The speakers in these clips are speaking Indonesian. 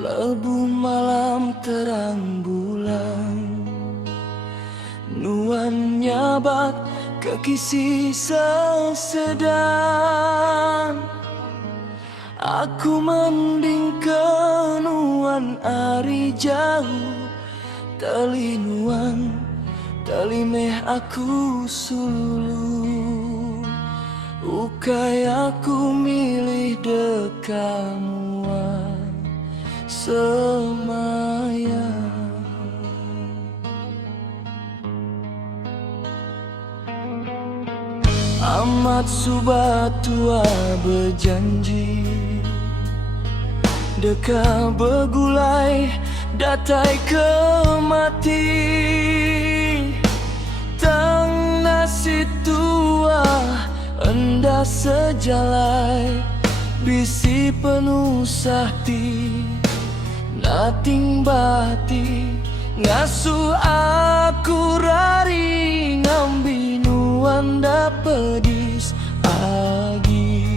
Lebu malam terang bulan, nuannya bak kekisi sesedan. Aku mending kenuan ari jauh, telinuan telimeh aku sulu. Ukai aku milih dekamuan semaya. Amat subatua berjanji, deka begulai datai kemati. Tang nasi tua enda sejalai, bisi penuh sakti nating bati. Ngasu aku rari ngambi nuanda pedis agi.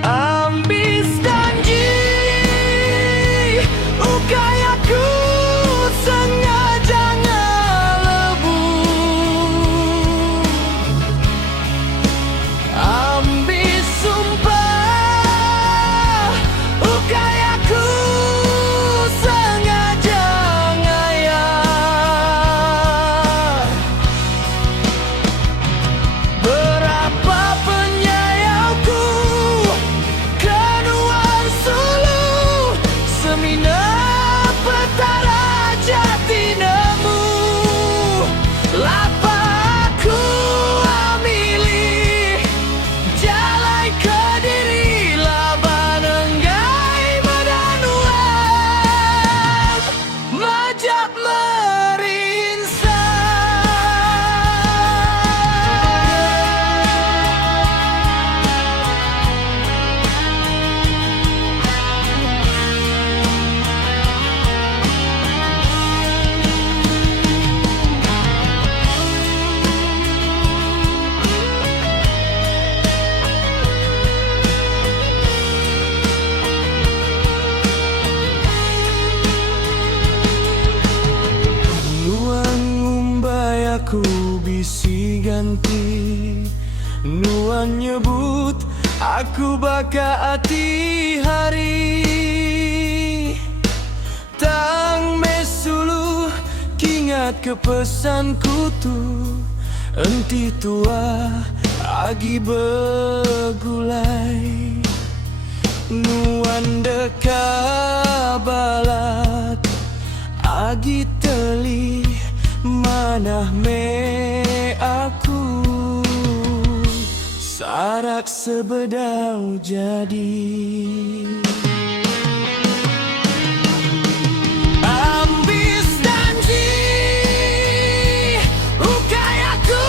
Ambis janji ukai aku sengaja ngelebu. Ambis sumpah ukai aku sengaja ngayal. Berapa penyayauku kenuan sulu, semina petara jati nemu. Lapa aku amili jalai kediri laban enggai medanuan majap aku bisi ganti, nuan nyebut aku baka hati hari. Tang mesulu kingat ke pesanku tu, enti tua agi begulai. Nuan deka balat agi teli manah me aku. Sarak sebedau jadi. Ambis janji ukai aku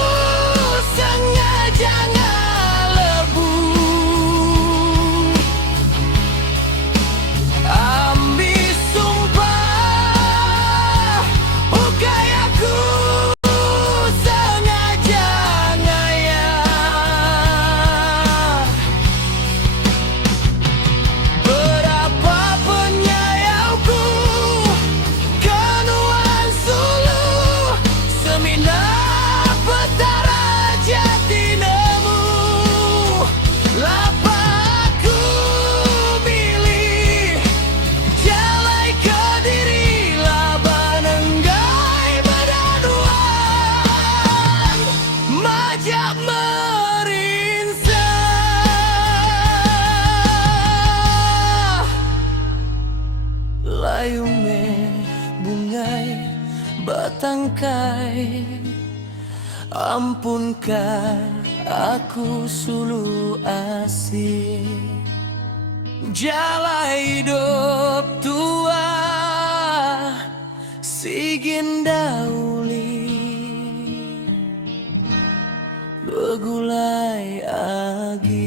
sengaja ngelebu. Ambis sumpah ukai aku sengaja ngayal. Berapa penyayauku kenuan sulu, semina petara jati nemu. Lapa aku milih jalai kediri laban enggai medanuan majap merinsah. Layu me bungai batangkai, ampunkan aku sulu asih. Jalai hidup tua sigin dauli begulai agi.